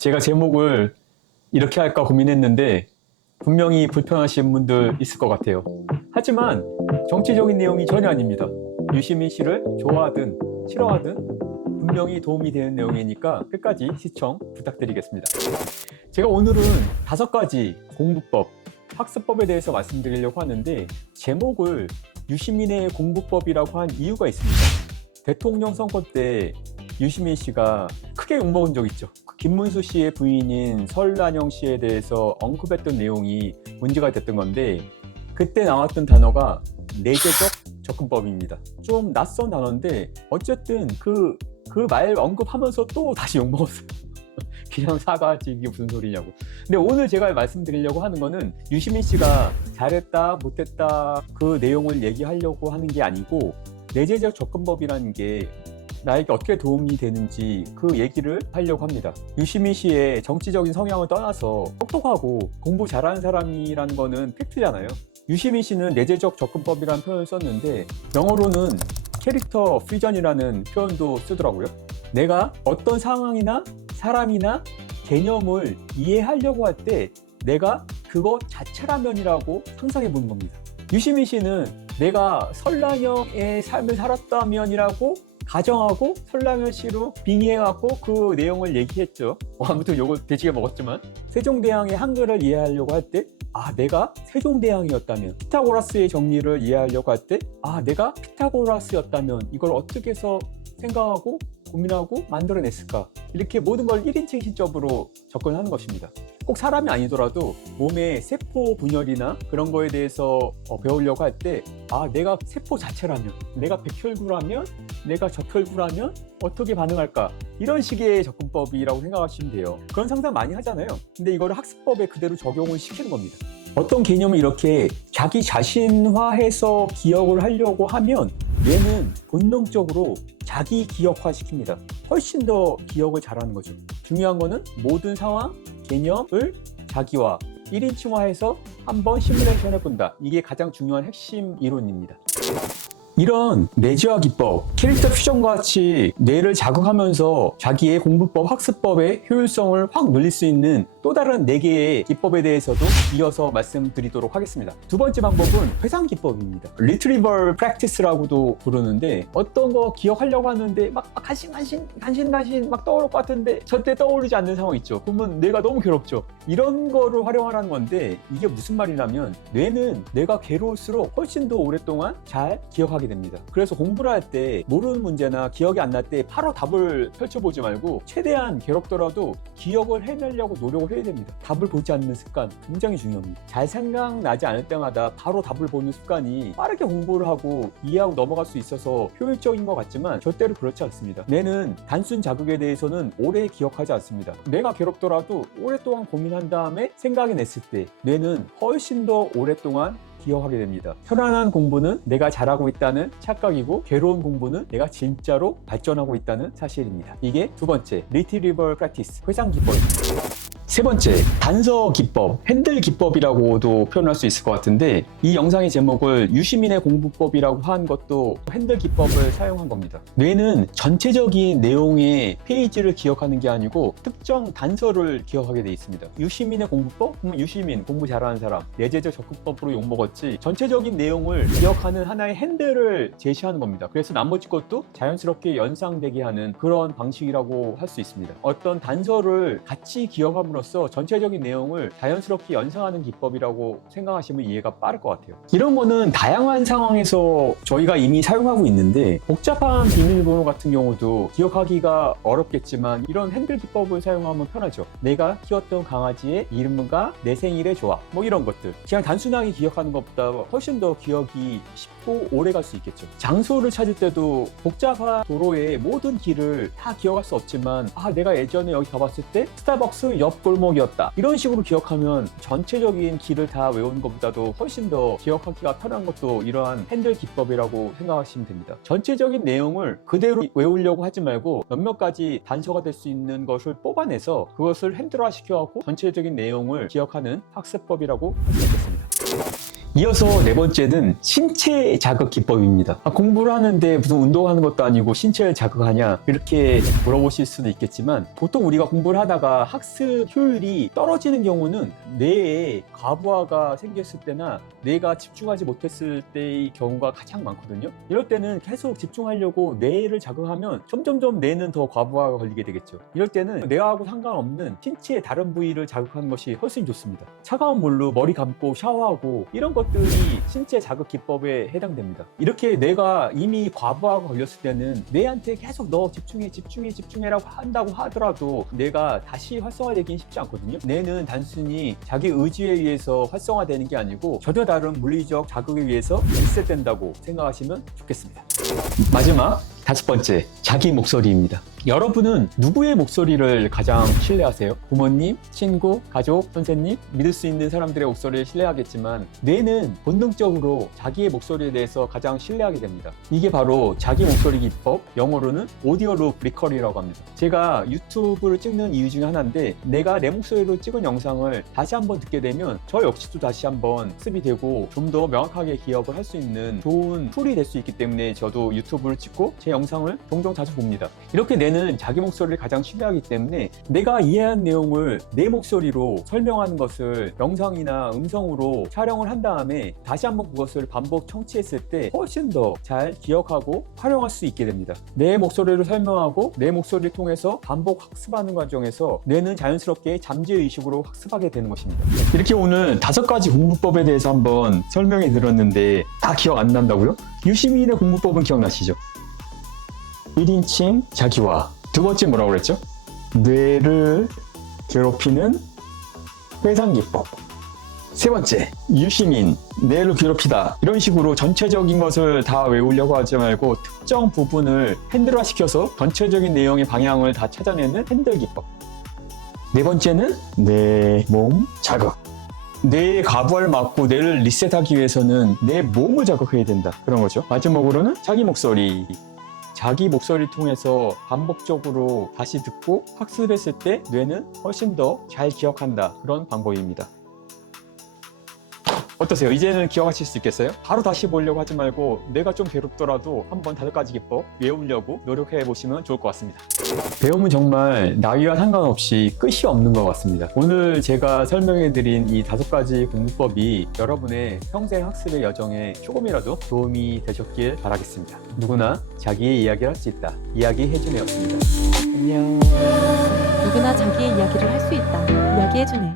제가 제목을 이렇게 할까 고민했는데 분명히 불편하신 분들 있을 것 같아요. 하지만 정치적인 내용이 전혀 아닙니다. 유시민 씨를 좋아하든 싫어하든 분명히 도움이 되는 내용이니까 끝까지 시청 부탁드리겠습니다. 제가 오늘은 5가지 공부법, 학습법에 대해서 말씀드리려고 하는데 제목을 유시민의 공부법이라고 한 이유가 있습니다. 대통령 선거 때 유시민 씨가 크게 욕먹은 적 있죠. 김문수 씨의 부인인 설란영 씨에 대해서 언급했던 내용이 문제가 됐던 건데 그때 나왔던 단어가 내재적 접근법입니다. 좀 낯선 단어인데 어쨌든 그 말 언급하면서 또 다시 욕먹었어요. 그냥 사과하지 이게 무슨 소리냐고. 근데 오늘 제가 말씀드리려고 하는 거는 유시민 씨가 잘했다 못했다 그 내용을 얘기하려고 하는 게 아니고 내재적 접근법이라는 게 나에게 어떻게 도움이 되는지 그 얘기를 하려고 합니다. 유시민 씨의 정치적인 성향을 떠나서 똑똑하고 공부 잘하는 사람이라는 거는 팩트잖아요. 유시민 씨는 내재적 접근법이라는 표현을 썼는데 영어로는 캐릭터 퓨전이라는 표현도 쓰더라고요. 내가 어떤 상황이나 사람이나 개념을 이해하려고 할 때 내가 그거 자체라면이라고 상상해 보는 겁니다. 유시민 씨는 내가 설랑영의 삶을 살았다면이라고 가정하고 설랑현 씨로 빙의해갖고 그 내용을 얘기했죠. 아무튼 요걸 돼지게 먹었지만 세종대왕의 한글을 이해하려고 할 때 내가 세종대왕이었다면 피타고라스의 정리를 이해하려고 할 때 내가 피타고라스였다면 이걸 어떻게 해서 생각하고 고민하고 만들어냈을까 이렇게 모든 걸 1인칭 시점으로 접근하는 것입니다. 꼭 사람이 아니더라도 몸의 세포 분열이나 그런 거에 대해서 배우려고 할 때 내가 세포 자체라면 내가 백혈구라면 내가 적혈구라면 어떻게 반응할까 이런 식의 접근법이라고 생각하시면 돼요. 그런 상상 많이 하잖아요. 근데 이거를 학습법에 그대로 적용을 시키는 겁니다. 어떤 개념을 이렇게 자기 자신화해서 기억을 하려고 하면 뇌는 본능적으로 자기 기억화 시킵니다. 훨씬 더 기억을 잘하는 거죠. 중요한 거는 모든 상황, 개념을 자기화, 1인칭화해서 한번 시뮬레이션 해본다. 이게 가장 중요한 핵심 이론입니다. 이런 내재화 기법, 캐릭터 퓨전과 같이 뇌를 자극하면서 자기의 공부법, 학습법의 효율성을 확 늘릴 수 있는 또 다른 4개의 기법에 대해서도 이어서 말씀드리도록 하겠습니다. 두 번째 방법은 회상 기법입니다. Retrieval Practice라고도 부르는데 어떤 거 기억하려고 하는데 막 간신 막 떠오를 것 같은데 절대 떠오르지 않는 상황 있죠. 그러면 뇌가 너무 괴롭죠. 이런 거를 활용하라는 건데 이게 무슨 말이냐면 뇌는 내가 괴로울수록 훨씬 더 오랫동안 잘 기억하게 됩니다. 그래서 공부를 할 때 모르는 문제나 기억이 안 날 때 바로 답을 펼쳐보지 말고 최대한 괴롭더라도 기억을 해내려고 노력을 해야 됩니다. 답을 보지 않는 습관 굉장히 중요합니다. 잘 생각나지 않을 때마다 바로 답을 보는 습관이 빠르게 공부를 하고 이해하고 넘어갈 수 있어서 효율적인 것 같지만 절대로 그렇지 않습니다. 뇌는 단순 자극에 대해서는 오래 기억하지 않습니다. 뇌가 괴롭더라도 오랫동안 고민한 다음에 생각해냈을 때 뇌는 훨씬 더 오랫동안 기억하게 됩니다. 편안한 공부는 내가 잘하고 있다는 착각이고 괴로운 공부는 내가 진짜로 발전하고 있다는 사실입니다. 이게 두 번째, Retrieval Practice, 회상 기법입니다. 세 번째, 단서 기법, 핸들 기법이라고도 표현할 수 있을 것 같은데 이 영상의 제목을 유시민의 공부법이라고 한 것도 핸들 기법을 사용한 겁니다. 뇌는 전체적인 내용의 페이지를 기억하는 게 아니고 특정 단서를 기억하게 돼 있습니다. 유시민의 공부법? 그럼 유시민, 공부 잘하는 사람, 내재적 접근법으로 욕먹었지 전체적인 내용을 기억하는 하나의 핸들을 제시하는 겁니다. 그래서 나머지 것도 자연스럽게 연상되게 하는 그런 방식이라고 할 수 있습니다. 어떤 단서를 같이 기억함으로 전체적인 내용을 자연스럽게 연상하는 기법이라고 생각하시면 이해가 빠를 것 같아요. 이런 거는 다양한 상황에서 저희가 이미 사용하고 있는데 복잡한 비밀번호 같은 경우도 기억하기가 어렵겠지만 이런 핸들 기법을 사용하면 편하죠. 내가 키웠던 강아지의 이름과 내 생일의 조합 뭐 이런 것들 그냥 단순하게 기억하는 것보다 훨씬 더 기억이 쉽고 오래 갈 수 있겠죠. 장소를 찾을 때도 복잡한 도로의 모든 길을 다 기억할 수 없지만 내가 예전에 여기 가봤을 때 스타벅스 옆 골목이었다 이런 식으로 기억하면 전체적인 길을 다 외우는 것보다도 훨씬 더 기억하기가 편한 것도 이러한 핸들 기법이라고 생각하시면 됩니다. 전체적인 내용을 그대로 외우려고 하지 말고 몇몇 가지 단서가 될 수 있는 것을 뽑아내서 그것을 핸들화 시켜갖고 전체적인 내용을 기억하는 학습법이라고 할 수 있겠습니다. 이어서 네 번째는 신체 자극 기법입니다. 공부를 하는데 무슨 운동하는 것도 아니고 신체를 자극하냐 이렇게 물어보실 수도 있겠지만 보통 우리가 공부를 하다가 학습 효율이 떨어지는 경우는 뇌에 과부하가 생겼을 때나 뇌가 집중하지 못했을 때의 경우가 가장 많거든요. 이럴 때는 계속 집중하려고 뇌를 자극하면 점점점 뇌는 더 과부하가 걸리게 되겠죠. 이럴 때는 뇌하고 상관없는 신체의 다른 부위를 자극하는 것이 훨씬 좋습니다. 차가운 물로 머리 감고 샤워하고 이런 것들이 신체 자극 기법에 해당됩니다. 이렇게 뇌가 이미 과부하가 걸렸을 때는 뇌한테 계속 너 집중해라고 한다고 하더라도 뇌가 다시 활성화되긴 쉽지 않거든요. 뇌는 단순히 자기 의지에 의해서 활성화되는 게 아니고 전혀 다른 물리적 자극에 의해서 리셋된다고 생각하시면 좋겠습니다. 마지막 다섯 번째, 자기 목소리입니다. 여러분은 누구의 목소리를 가장 신뢰하세요? 부모님, 친구, 가족, 선생님, 믿을 수 있는 사람들의 목소리를 신뢰하겠지만 뇌는 본능적으로 자기의 목소리에 대해서 가장 신뢰하게 됩니다. 이게 바로 자기 목소리 기법, 영어로는 오디오 룹 리커리라고 합니다. 제가 유튜브를 찍는 이유 중에 하나인데 내가 내 목소리로 찍은 영상을 다시 한번 듣게 되면 저 역시도 다시 한번 학습이 되고 좀 더 명확하게 기억을 할 수 있는 좋은 툴이 될 수 있기 때문에 저도 유튜브를 찍고 제 영상을 종종 자주 봅니다. 이렇게 뇌는 자기 목소리를 가장 신뢰하기 때문에 내가 이해한 내용을 내 목소리로 설명하는 것을 영상이나 음성으로 촬영을 한 다음에 다시 한번 그것을 반복 청취했을 때 훨씬 더 잘 기억하고 활용할 수 있게 됩니다. 내 목소리를 설명하고 내 목소리를 통해서 반복 학습하는 과정에서 뇌는 자연스럽게 잠재의식으로 학습하게 되는 것입니다. 이렇게 오늘 5가지 공부법에 대해서 한번 설명해 드렸는데 다 기억 안 난다고요? 유시민의 공부법은 기억나시죠? 1인칭 자기화. 두 번째 뭐라고 그랬죠? 뇌를 괴롭히는 회상기법. 세 번째, 유시민, 뇌를 괴롭히다. 이런 식으로 전체적인 것을 다 외우려고 하지 말고 특정 부분을 핸들화 시켜서 전체적인 내용의 방향을 다 찾아내는 핸들기법. 네 번째는 내 몸 자극. 뇌의 과부하를 막고 뇌를 리셋하기 위해서는 내 몸을 자극해야 된다. 그런 거죠. 마지막으로는 자기 목소리. 자기 목소리를 통해서 반복적으로 다시 듣고 학습했을 때 뇌는 훨씬 더 잘 기억한다. 그런 방법입니다. 어떠세요? 이제는 기억하실 수 있겠어요? 바로 다시 보려고 하지 말고 내가 좀 괴롭더라도 한번 5가지 기법 외우려고 노력해 보시면 좋을 것 같습니다. 배움은 정말 나이와 상관없이 끝이 없는 것 같습니다. 오늘 제가 설명해 드린 이 5가지 공부법이 여러분의 평생 학습의 여정에 조금이라도 도움이 되셨길 바라겠습니다. 누구나 자기의 이야기를 할 수 있다. 이야기 해준애였습니다. 안녕. 누구나 자기의 이야기를 할 수 있다. 이야기해주네.